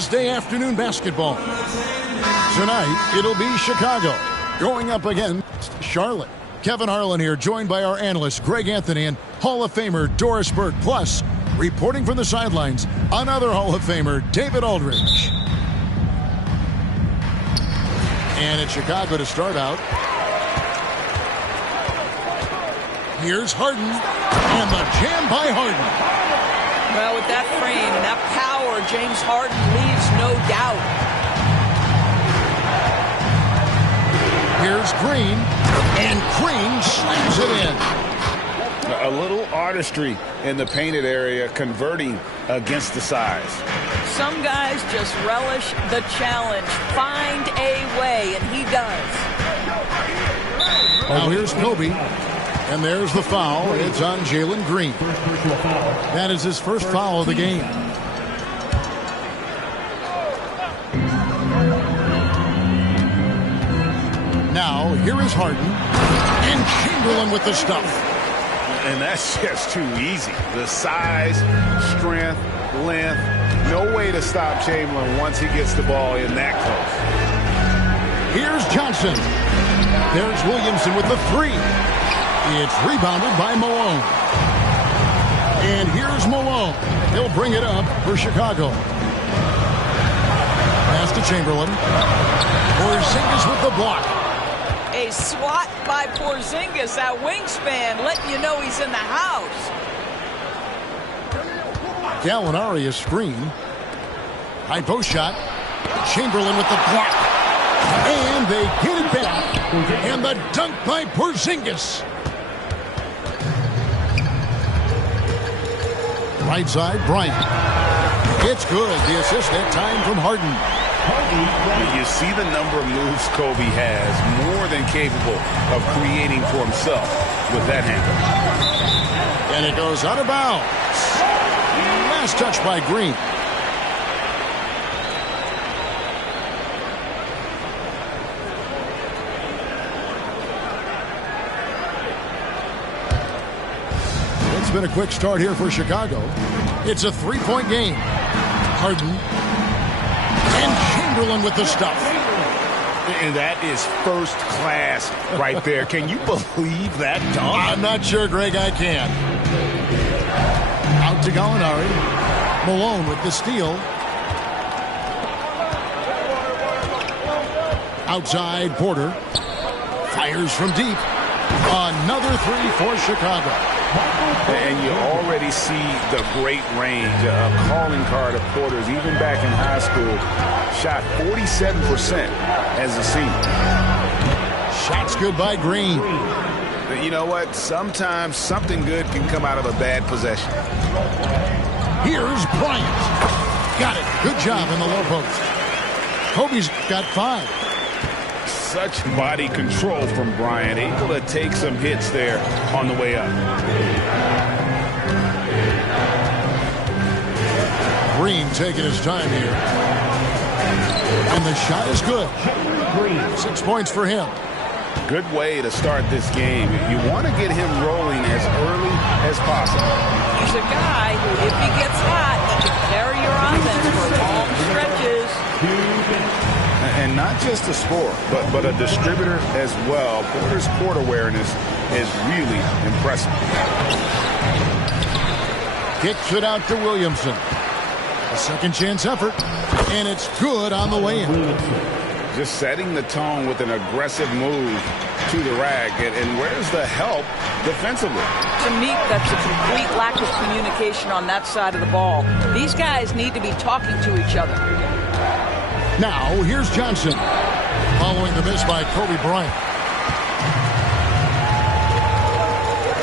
Wednesday afternoon basketball. Tonight, it'll be Chicago going up against Charlotte. Kevin Harlan here, joined by our analyst Greg Anthony and Hall of Famer Doris Burke. Plus, reporting from the sidelines, another Hall of Famer, David Aldridge. And it's Chicago to start out. Here's Harden, and the jam by Harden. Well, with that frame and that power, James Harden leaves no doubt. Here's Green, and Green slams it in. A little artistry in the painted area, converting against the size. Some guys just relish the challenge. Find a way, and he does. Now here's Kobe. And there's the foul. It's on Jalen Green. That is his first foul of the game. Now, here is Harden. And Chamberlain with the stuff. And that's just too easy. The size, strength, length. No way to stop Chamberlain once he gets the ball in that close. Here's Johnson. There's Williamson with the three. It's rebounded by Malone. And here's Malone. He'll bring it up for Chicago. Pass to Chamberlain. Porzingis with the block. A swat by Porzingis. That wingspan letting you know he's in the house. Gallinari a screen. High post shot. Chamberlain with the block. And they get it back. And the dunk by Porzingis. Right side, Bryant. It's good. The assist that time from Harden. You see the number of moves Kobe has, more than capable of creating for himself with that handle. And it goes out of bounds. Last touch by Green. It's been a quick start here for Chicago. It's a three-point game. Harden and Chamberlain with the stuff. And that is first class right there. Can you believe that dunk? I'm not sure, Greg, I can. Out to Gallinari. Malone with the steal. Outside, Porter. Fires from deep. Another three for Chicago. And you already see the great range, a calling card of Porter's, even back in high school. Shot 47% as a senior. Shots good by Green. You know what? Sometimes something good can come out of a bad possession. Here's Bryant. Got it. Good job in the low post. Kobe's got 5. Such body control from Bryant, able to take some hits there on the way up. Green taking his time here. And the shot is good. 6 points for him. Good way to start this game. You want to get him rolling as early as possible. He's a guy who, if he gets hot, he can carry your offense for long stretches. And not just a scorer, but a distributor as well. Porter's court awareness is really impressive. Kicks it out to Williamson. A second chance effort, and it's good on the way in. Just setting the tone with an aggressive move to the rack. And where's the help defensively? To me, that's a complete lack of communication on that side of the ball. These guys need to be talking to each other. Now, here's Johnson. Following the miss by Kobe Bryant.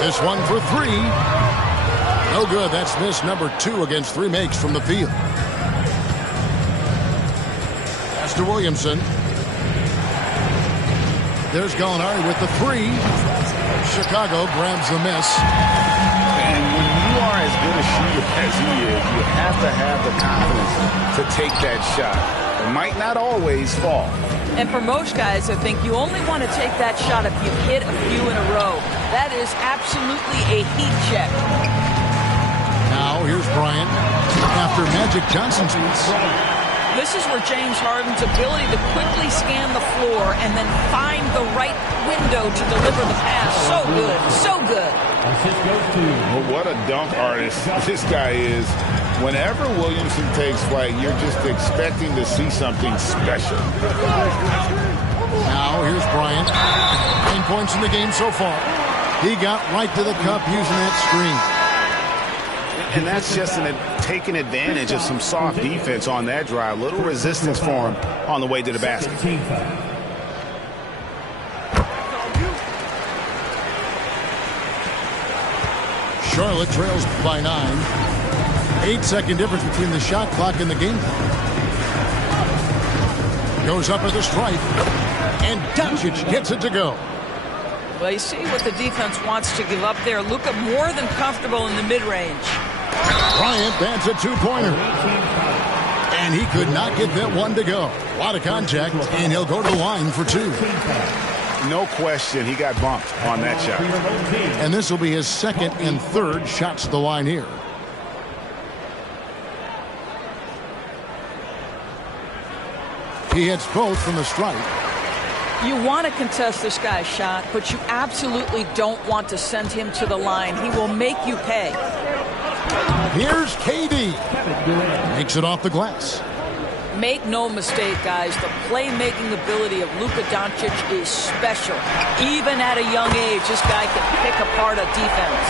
This one for 3. No good. That's miss number 2 against 3 makes from the field. Pass to Williamson. There's Gallinari with the 3. Chicago grabs the miss. And when you are as good a shooter as he is, you have to have the confidence to take that shot. It might not always fall. And for most guys, I think you only want to take that shot if you've hit a few in a row. That is absolutely a heat check. Now, here's Bryant after Magic Johnson's miss. this is where James Harden's ability to quickly scan the floor and then find the right window to deliver the pass. So good, so good. Well, what a dunk artist this guy is. Whenever Williamson takes flight, you're just expecting to see something special. Now here's Bryant. 9 points in the game so far. He got right to the cup using that screen. And that's just taking advantage of some soft defense on that drive. Little resistance for him on the way to the basket. Charlotte trails by 9. 8-second difference between the shot clock and the game clock. Goes up at the stripe. And Doncic gets it to go. Well, you see what the defense wants to give up there. Luka more than comfortable in the mid-range. Bryant bats a 2-pointer. And he could not get that one to go. A lot of contact, and he'll go to the line for 2. No question, he got bumped on that shot. And this will be his second and third shots to the line here. He hits both from the stripe. You want to contest this guy's shot, but you absolutely don't want to send him to the line. He will make you pay. Here's KD. Makes it off the glass. Make no mistake, guys, the playmaking ability of Luka Doncic is special. Even at a young age, this guy can pick apart a defense.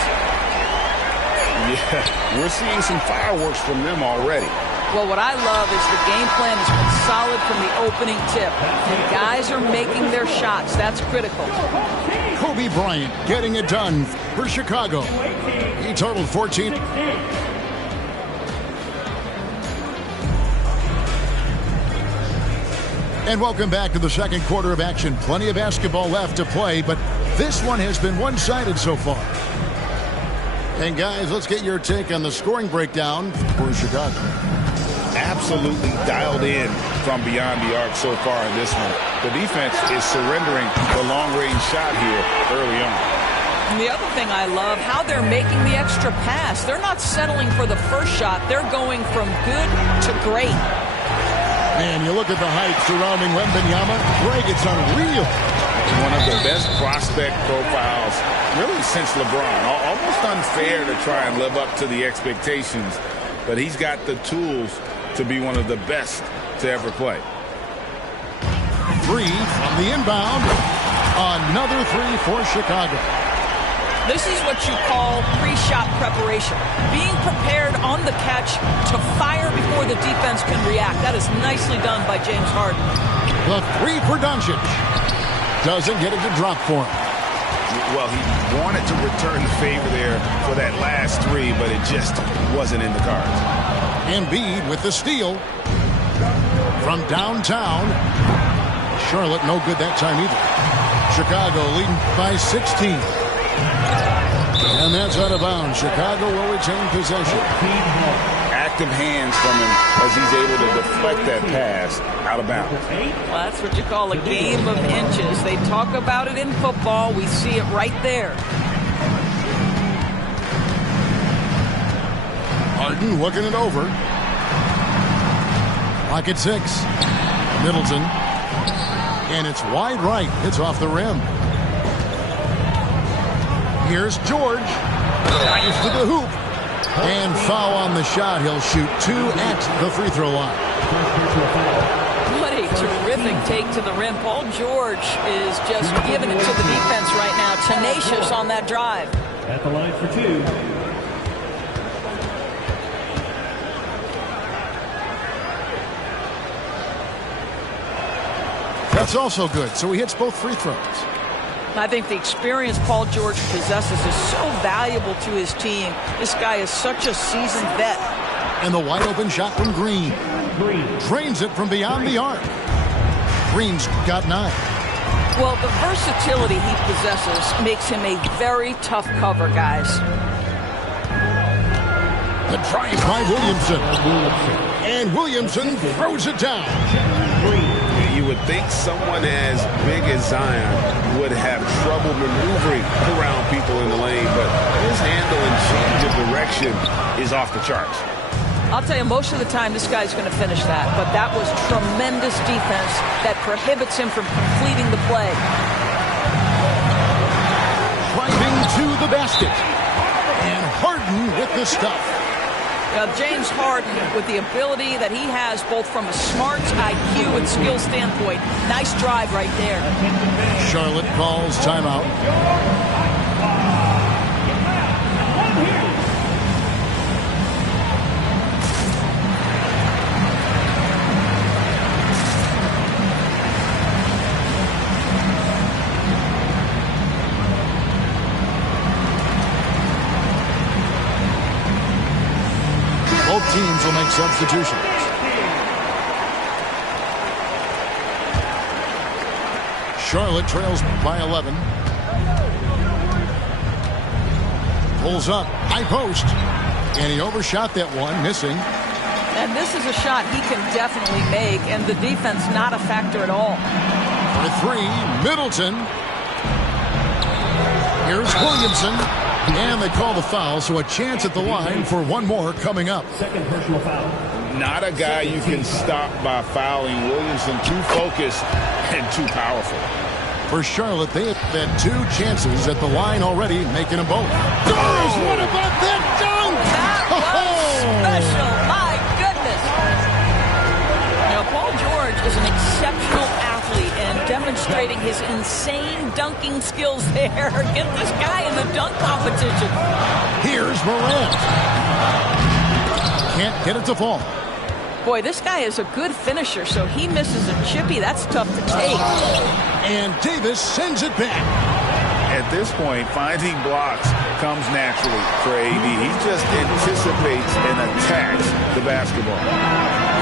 Yeah, we're seeing some fireworks from them already. Well, what I love is the game plan has been solid from the opening tip. And guys are making their shots. That's critical. Kobe Bryant getting it done for Chicago. He totaled 14. And welcome back to the second quarter of action. Plenty of basketball left to play, but this one has been one-sided so far. And guys, let's get your take on the scoring breakdown for Chicago. Absolutely dialed in from beyond the arc so far in this one. The defense is surrendering the long-range shot here early on. And the other thing I love, how they're making the extra pass. They're not settling for the first shot. They're going from good to great. Man, you look at the hype surrounding Wembanyama. Greg, it's unreal. One of the best prospect profiles really since LeBron. Almost unfair to try and live up to the expectations, but he's got the tools to be one of the best to ever play. 3 from the inbound. Another 3 for Chicago. This is what you call pre-shot preparation. Being prepared on the catch to fire before the defense can react. That is nicely done by James Harden. The 3 for Doncic. Doesn't get it to drop for him. Well, he wanted to return the favor there for that last 3, but it just wasn't in the cards. Embiid with the steal from downtown. Charlotte no good that time either. Chicago leading by 16. And that's out of bounds. Chicago will retain possession. Active hands from him as he's able to deflect that pass out of bounds. Well, that's what you call a game of inches. They talk about it in football. We see it right there. Harden looking it over. Clock at 6. Middleton. And it's wide right. It's off the rim. Here's George. Drives to the hoop. And foul on the shot. He'll shoot 2 at the free throw line. What a terrific take to the rim. Paul George is just giving it to the defense right now. Tenacious on that drive. At the line for 2. That's also good. So he hits both free throws. I think the experience Paul George possesses is so valuable to his team. This guy is such a seasoned vet. And the wide open shot from Green. Drains it from beyond the arc. Green's got 9. Well, the versatility he possesses makes him a very tough cover, guys. The drive by Williamson. And Williamson throws it down. You would think someone as big as Zion would have trouble maneuvering around people in the lane, but his handle and change of direction is off the charts. I'll tell you, most of the time this guy's going to finish that. But that was tremendous defense that prohibits him from completing the play. Driving to the basket. And Harden with the stuff. James Harden, with the ability that he has both from a smarts, IQ, and skill standpoint. Nice drive right there. Charlotte calls timeout. Both teams will make substitutions. Charlotte trails by 11. Pulls up, high post. And he overshot that one, missing. And this is a shot he can definitely make, and the defense not a factor at all. For three, Middleton. Here's Williamson. And they call the foul, so a chance at the line for one more coming up. Second personal foul. Not a guy you can stop by fouling. Williamson too focused and too powerful. For Charlotte, they have had two chances at the line already, making them both. Doris, what about that dunk? That was special. My goodness. Now, Paul George is an exceptional athlete and demonstrating his insane dunking skills there. Get this guy in the dunk competition. Here's Morant. Can't get it to fall. Boy, this guy is a good finisher, so he misses a chippy. That's tough to take. And Davis sends it back. At this point, finding blocks comes naturally for AD. He just anticipates and attacks the basketball.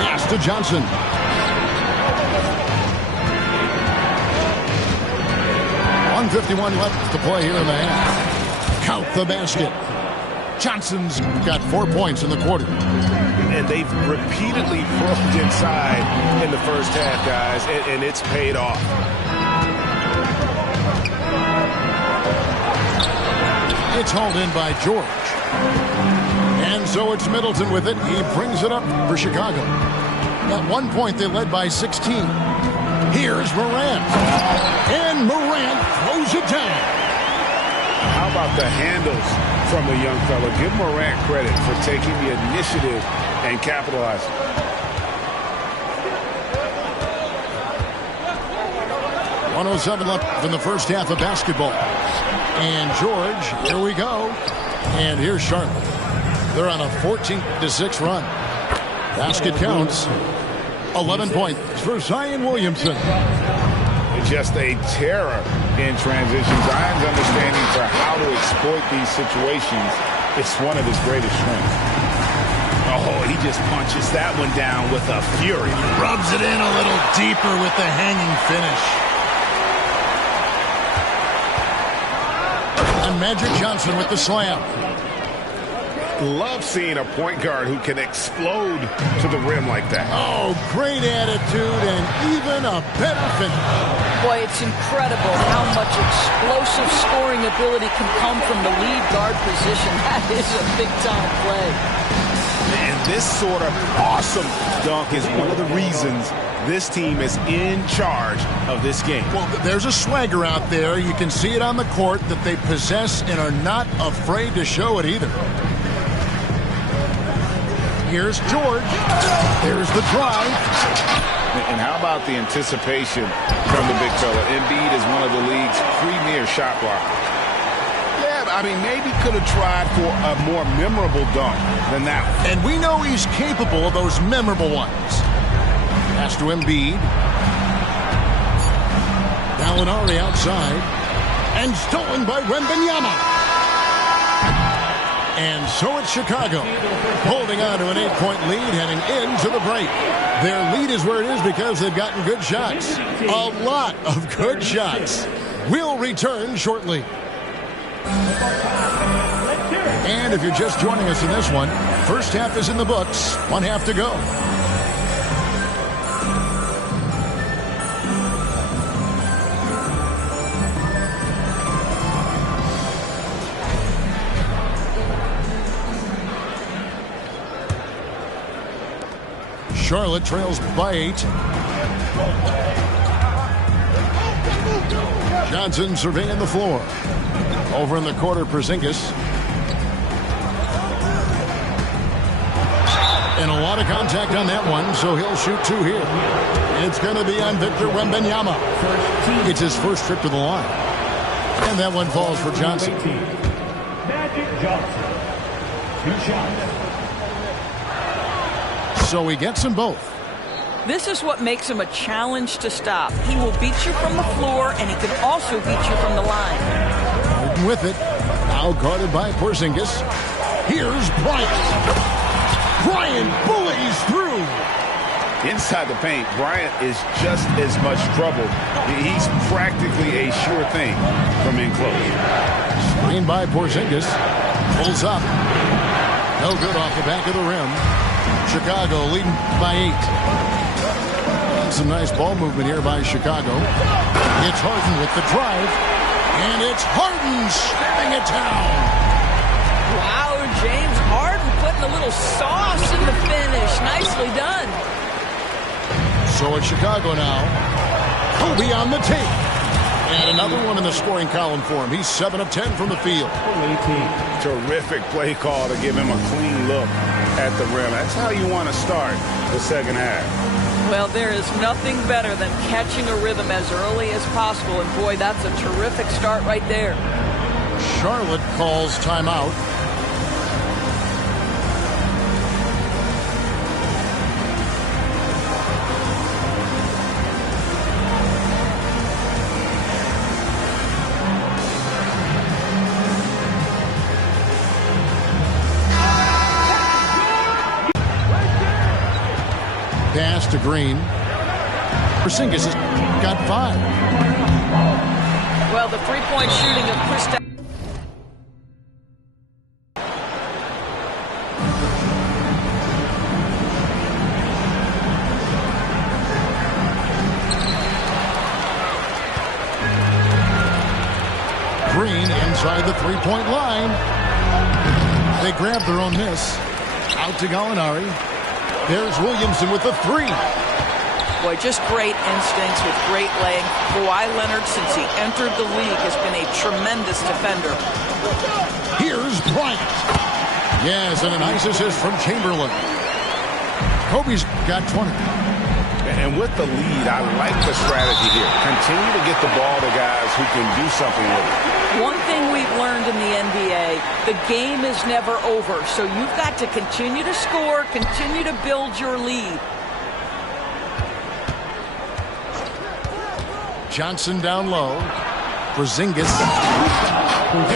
Pass to Johnson. .151 left to play here in the half. Count the basket. Johnson's got 4 points in the quarter. And they've repeatedly probed inside in the first half, guys, and it's paid off. It's hauled in by George. And so it's Middleton with it. He brings it up for Chicago. At one point, they led by 16. Here's Morant. And Morant throws it down. How about the handles from the young fella? Give Morant credit for taking the initiative and capitalizing. .107 left in the first half of basketball. And George, here we go. And here's Charlotte. They're on a 14-6 run. Basket counts. 11 points for Zion Williamson. Just a terror in transition. Zion's understanding for how to exploit these situations is one of his greatest strengths. Oh, he just punches that one down with a fury. Rubs it in a little deeper with the hanging finish. And Magic Johnson with the slam. Love seeing a point guard who can explode to the rim like that. Oh, great attitude and even a better finish. Boy, it's incredible how much explosive scoring ability can come from the lead guard position. That is a big-time play. And this sort of awesome dunk is one of the reasons this team is in charge of this game. Well, there's a swagger out there. You can see it on the court that they possess and are not afraid to show it either. Here's George. There's the drive. And how about the anticipation from the big fella? Embiid is one of the league's premier shot blockers. Yeah, I mean, maybe could have tried for a more memorable dunk than that one. And we know he's capable of those memorable ones. Pass to Embiid. Gallinari outside. And stolen by Wembanyama. And so it's Chicago, holding on to an 8-point lead, heading into the break. Their lead is where it is because they've gotten good shots. A lot of good shots. We'll return shortly. And if you're just joining us in this one, first half is in the books. One half to go. Charlotte trails by 8. Johnson surveying the floor. Over in the corner, Porzingis. And a lot of contact on that one, so he'll shoot 2 here. It's going to be on Victor Wembanyama. It's his first trip to the line. And that one falls for Johnson. Magic Johnson. 2 shots. So he gets them both. This is what makes him a challenge to stop. He will beat you from the floor, and he can also beat you from the line. With it, now guarded by Porzingis. Here's Bryant. Bryant bullies through. Inside the paint, Bryant is just as much trouble. He's practically a sure thing from in close. Screened by Porzingis. Pulls up. No good off the back of the rim. Chicago leading by 8. Some nice ball movement here by Chicago. It's Harden with the drive. And it's Harden staring it down. Wow, James Harden putting a little sauce in the finish. Nicely done. So it's Chicago now. Kobe on the tape. And another one in the scoring column for him. He's 7 of 10 from the field. Terrific play call to give him a clean look at the rim. That's how you want to start the second half. Well, there is nothing better than catching a rhythm as early as possible. And boy, that's a terrific start right there. Charlotte calls timeout. Pass to Green. Porzingis has got 5. Well, the three-point shooting of Kristaps. Green inside the three-point line. They grab their own miss. Out to Gallinari. There's Williamson with the 3. Boy, just great instincts with great length. Kawhi Leonard, since he entered the league, has been a tremendous defender. Here's Bryant. Yes, and a nice assist from Chamberlain. Kobe's got 20. And with the lead, I like the strategy here. Continue to get the ball to guys who can do something with it. One thing we've learned in the NBA, the game is never over. So you've got to continue to score, continue to build your lead. Johnson down low. Porzingis.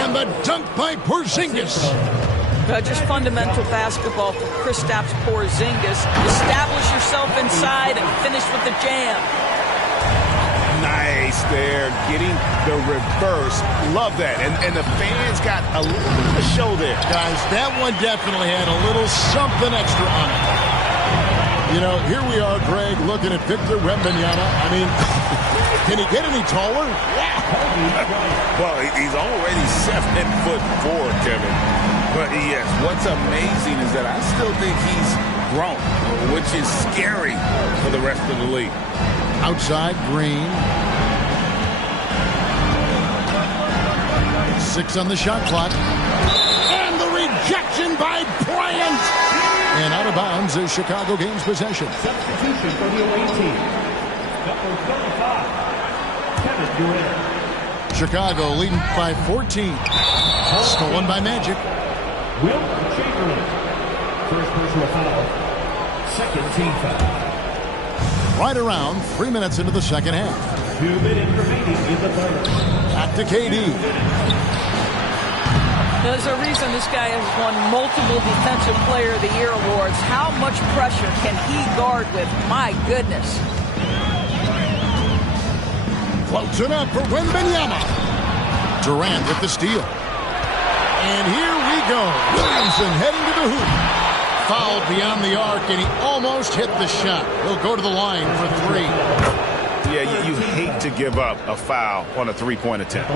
And the dunk by Porzingis. Just fundamental basketball for Kristaps Porzingis. Establish yourself inside and finish with the jam. Nice there, getting the reverse. Love that. And the fans got a little bit of a show there. Guys, that one definitely had a little something extra on it. You know, here we are, Greg, looking at Victor Wembanyama. I mean, can he get any taller? Well, he's already 7'4", Kevin. But yes, what's amazing is that I still think he's grown, which is scary for the rest of the league. Outside, Green. 6 on the shot clock. And the rejection by Bryant. And out of bounds is Chicago gains possession. Substitution for the away team. Number 35, Kevin Durant. Chicago leading by 14. Stolen by Magic. Will Chamberlain. First personal foul. Second team foul. Right around 3 minutes into the second half. 2 minutes remaining in the third. Back to KD. There's a reason this guy has won multiple Defensive Player of the Year awards. How much pressure can he guard with? My goodness. Floats it up for Wembanyama. Durant with the steal. And here we go. Williamson heading to the hoop. Fouled beyond the arc, and he almost hit the shot. He'll go to the line for 3. Yeah, you hate to give up a foul on a three-point attempt.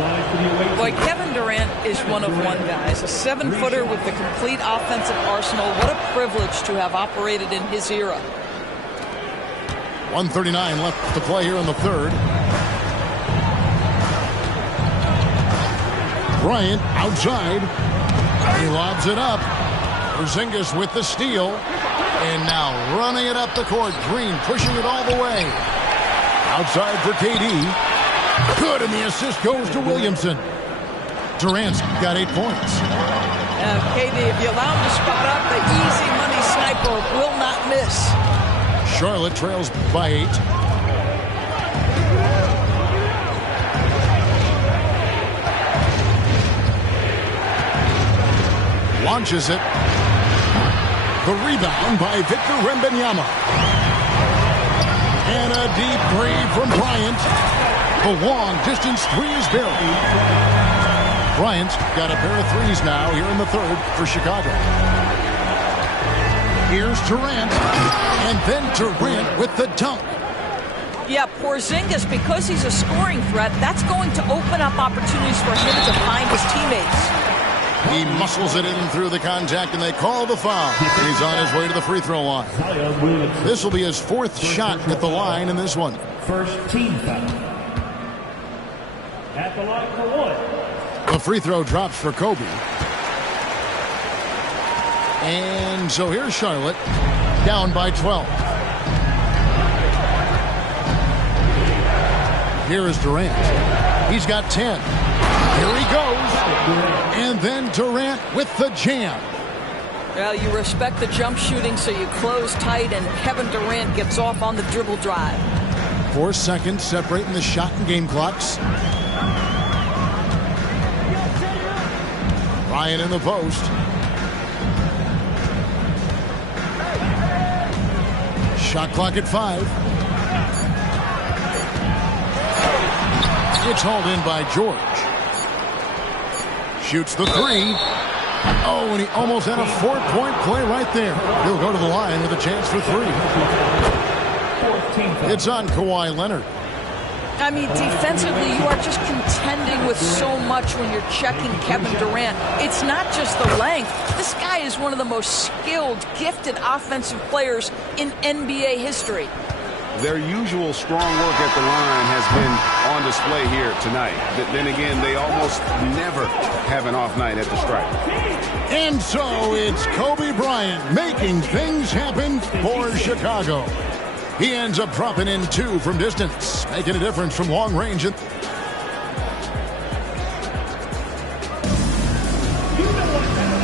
Boy, Kevin Durant is one of one, guys. A 7-footer with the complete offensive arsenal. What a privilege to have operated in his era. 1:39 left to play here in the third. Bryant outside. He lobs it up. Porzingis with the steal. And now running it up the court. Green pushing it all the way. Outside for KD. Good, and the assist goes to Williamson. Durant's got 8 points. KD, if you allow him to spot up, the easy money sniper will not miss. Charlotte trails by 8. Launches it. The rebound by Victor Wembanyama. And a deep three from Bryant. The long distance three is buried. Bryant's got a pair of threes now here in the third for Chicago. Here's Durant. And then Durant with the dunk. Yeah, Porzingis, because he's a scoring threat, that's going to open up opportunities for him to find his teammates. He muscles it in through the contact, and they call the foul. And he's on his way to the free throw line. This will be his 4th shot at the line in this one. First team foul. At the line for 1. The free throw drops for Kobe. And so here's Charlotte, down by 12. Here is Durant. He's got 10. Here he goes. And then Durant with the jam. Well, you respect the jump shooting, so you close tight, and Kevin Durant gets off on the dribble drive. 4 seconds separating the shot and game clocks. Ryan in the post. Shot clock at 5. It's hauled in by George. Shoots the 3. Oh, and he almost had a 4-point play right there. He'll go to the line with a chance for 3. It's on Kawhi Leonard. I mean, defensively, you are just contending with so much when you're checking Kevin Durant. It's not just the length. This guy is one of the most skilled, gifted offensive players in NBA history. Their usual strong work at the line has been on display here tonight. But then again, they almost never have an off night at the stripe. And so it's Kobe Bryant making things happen for Chicago. He ends up dropping in 2 from distance, making a difference from long range.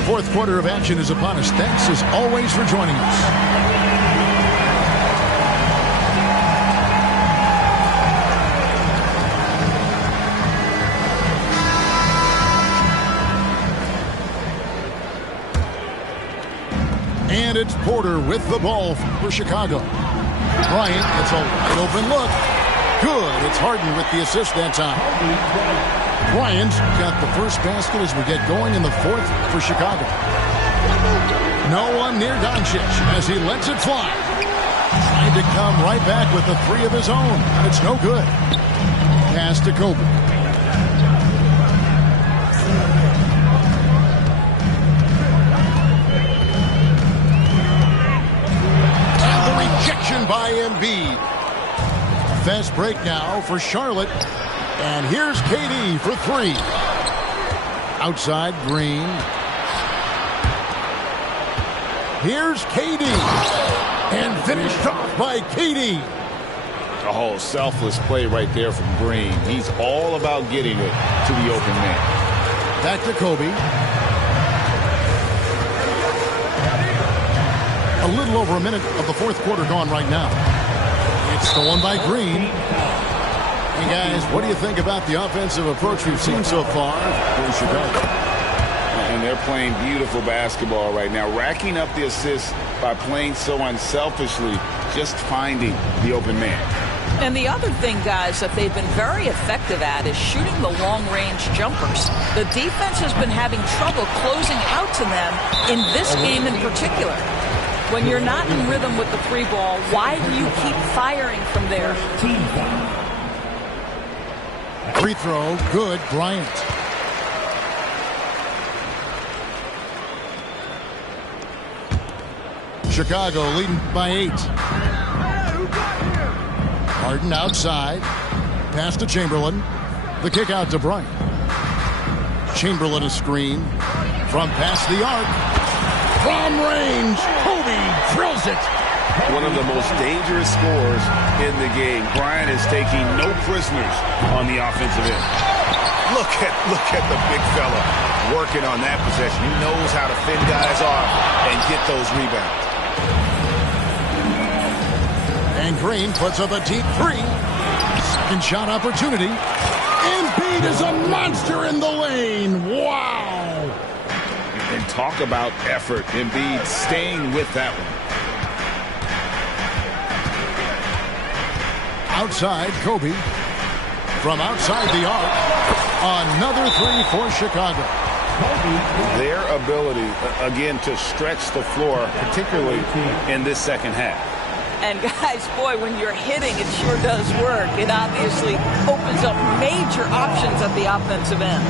Fourth quarter of action is upon us. Thanks as always for joining us. And it's Porter with the ball for Chicago. Bryant gets a wide open look. Good. It's Harden with the assist that time. Bryant's got the first basket as we get going in the 4th for Chicago. No one near Doncic as he lets it fly. Trying to come right back with a 3 of his own. It's no good. Pass to Kobe. By Embiid. Fast break now for Charlotte. And here's KD for 3. Outside Green. Here's KD. And finished off by KD. Oh, selfless play right there from Green. He's all about getting it to the open man. Back to Kobe. A little over a minute of the 4th quarter gone right now. It's the one by Green. Hey guys, what do you think about the offensive approach we've seen so far in Chicago? And they're playing beautiful basketball right now, racking up the assists by playing so unselfishly, just finding the open man. And the other thing, guys, that they've been very effective at is shooting the long-range jumpers. The defense has been having trouble closing out to them in this game in particular. When you're not in rhythm with the 3 ball, why do you keep firing from there? Free throw, good, Bryant. Chicago leading by 8. Harden outside. Pass to Chamberlain. The kick out to Bryant. Chamberlain a screen. From past the arc. From range. Kobe drills it. One of the most dangerous scorers in the game. Bryant is taking no prisoners on the offensive end. Look at the big fella working on that possession. He knows how to fend guys off and get those rebounds. And Green puts up a deep three. Second shot opportunity. Embiid is a monster in the lane. Wow. And talk about effort. Embiid staying with that one. Outside, Kobe. From outside the arc. Another three for Chicago. Their ability, again, to stretch the floor, particularly in this second half. And guys, boy, when you're hitting, it sure does work. It obviously opens up major options at the offensive end.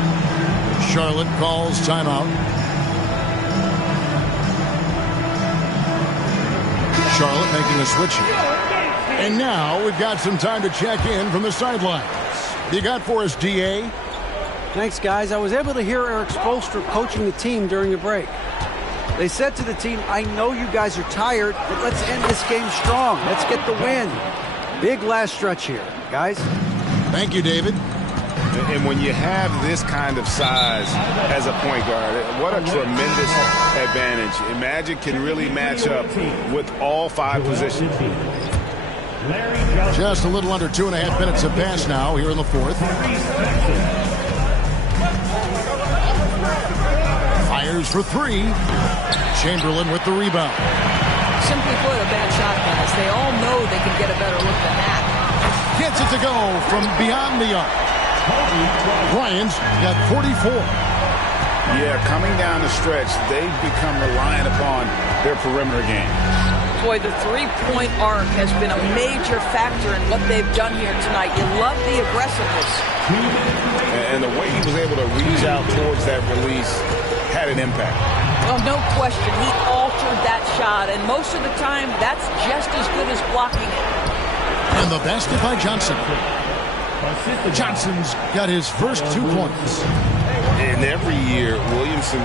Charlotte calls timeout. Charlotte making a switch here. And now we've got some time to check in from the sidelines. You got for us, D.A.? Thanks, guys. I was able to hear Eric Spoelstra coaching the team during the break. They said to the team, I know you guys are tired, but let's end this game strong. Let's get the win. Big last stretch here, guys. Thank you, David. And when you have this kind of size as a point guard, what a tremendous advantage. Magic can really match up with all five positions. Just a little under 2.5 minutes have passed now here in the fourth. Fires for three. Chamberlain with the rebound. Simply put, a bad shot, guys. They all know they can get a better look than that. Gets it to go from beyond the arc. Bryant's got 44. Yeah, coming down the stretch, they've become reliant upon their perimeter game. Boy, the three-point arc has been a major factor in what they've done here tonight. You love the aggressiveness. And the way he was able to reach out towards that release had an impact. Well, no question. He altered that shot, and most of the time, that's just as good as blocking it. And the basket by Johnson. Johnson's got his first 2 points. And every year, Williamson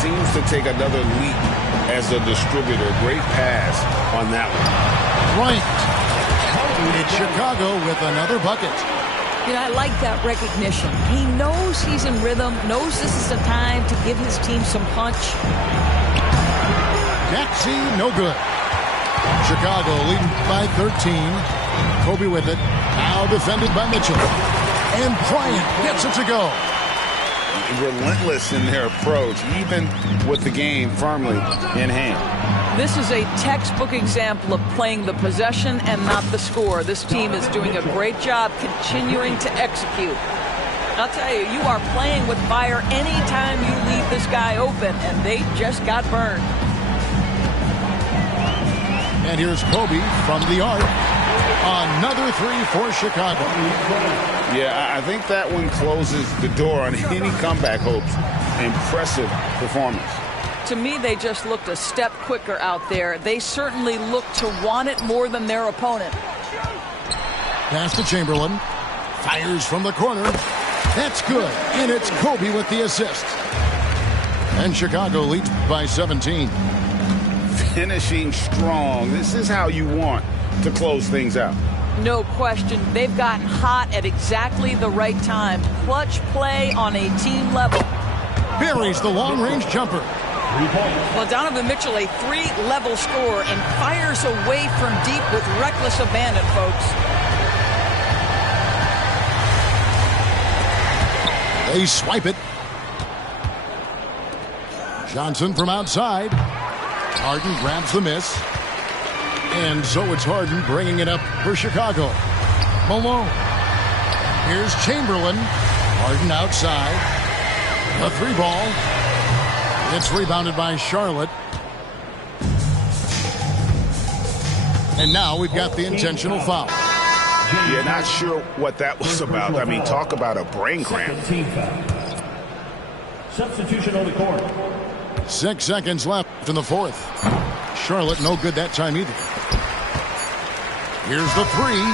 seems to take another leap as a distributor. Great pass on that one. Bryant. It's Chicago with another bucket. You know, I like that recognition. He knows he's in rhythm, knows this is the time to give his team some punch. Maxey, no good. Chicago leading by 13. Kobe with it. Now defended by Mitchell. And Bryant gets it to go. Relentless in their approach, even with the game firmly in hand. This is a textbook example of playing the possession and not the score. This team is doing a great job continuing to execute. I'll tell you, you are playing with fire anytime you leave this guy open, and they just got burned. And here's Kobe from the arc. Another three for Chicago. Yeah, I think that one closes the door on any comeback hopes. Impressive performance. To me, they just looked a step quicker out there. They certainly looked to want it more than their opponent. Pass to Chamberlain. Fires from the corner. That's good. And it's Kobe with the assist. And Chicago leads by 17. Finishing strong. This is how you want to close things out. No question. They've gotten hot at exactly the right time. Clutch play on a team level. Buries the long-range jumper. Well, Donovan Mitchell, a three-level scorer, and fires away from deep with reckless abandon, folks. They swipe it. Johnson from outside. Harden grabs the miss. And so it's Harden bringing it up for Chicago. Malone. Here's Chamberlain. Harden outside. The three ball. It's rebounded by Charlotte. And now we've got the intentional foul. Yeah, not sure what that was about. I mean, talk about a brain cramp. Substitution on the court. 6 seconds left in the fourth. Charlotte no good that time either. Here's the three.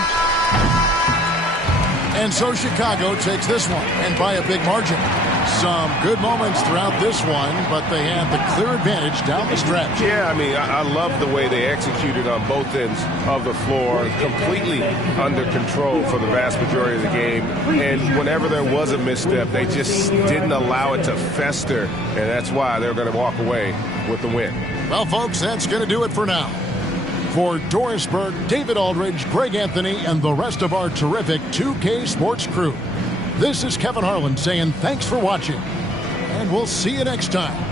And so Chicago takes this one, and by a big margin. Some good moments throughout this one, but they had the clear advantage down the stretch. Yeah, I mean, I love the way they executed on both ends of the floor, completely under control for the vast majority of the game. And whenever there was a misstep, they just didn't allow it to fester, and that's why they're going to walk away with the win. Well, folks, that's going to do it for now. For Doris Burke, David Aldridge, Greg Anthony, and the rest of our terrific 2K Sports crew, this is Kevin Harlan saying thanks for watching, and we'll see you next time.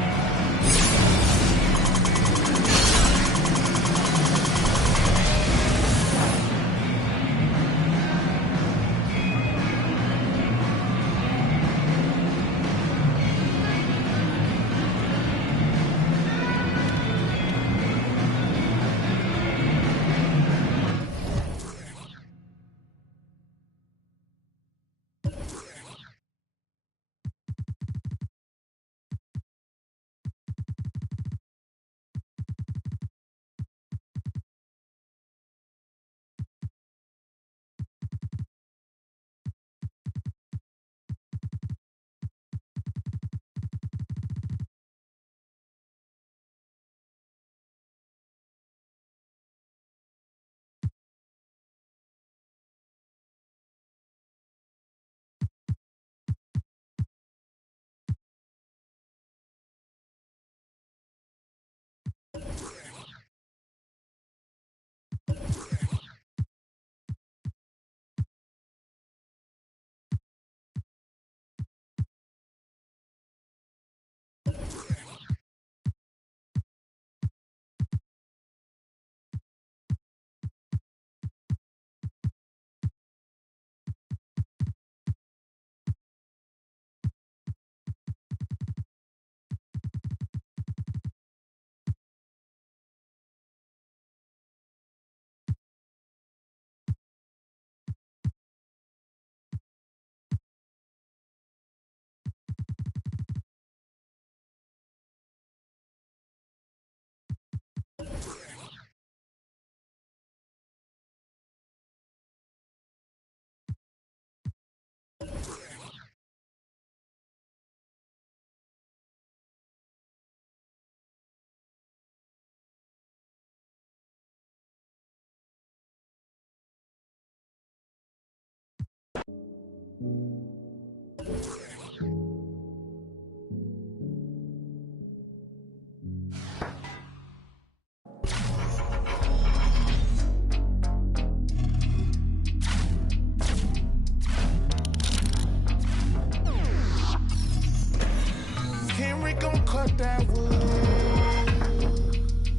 That wood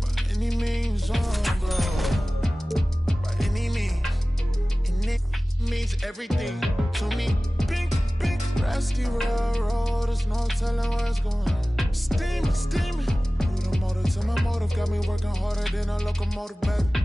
by any means, bro. By any means, and it means everything to me. Pink, rusty railroad, there's no telling where it's going. Steaming, through the motor to my motive, got me working harder than a locomotive, baby.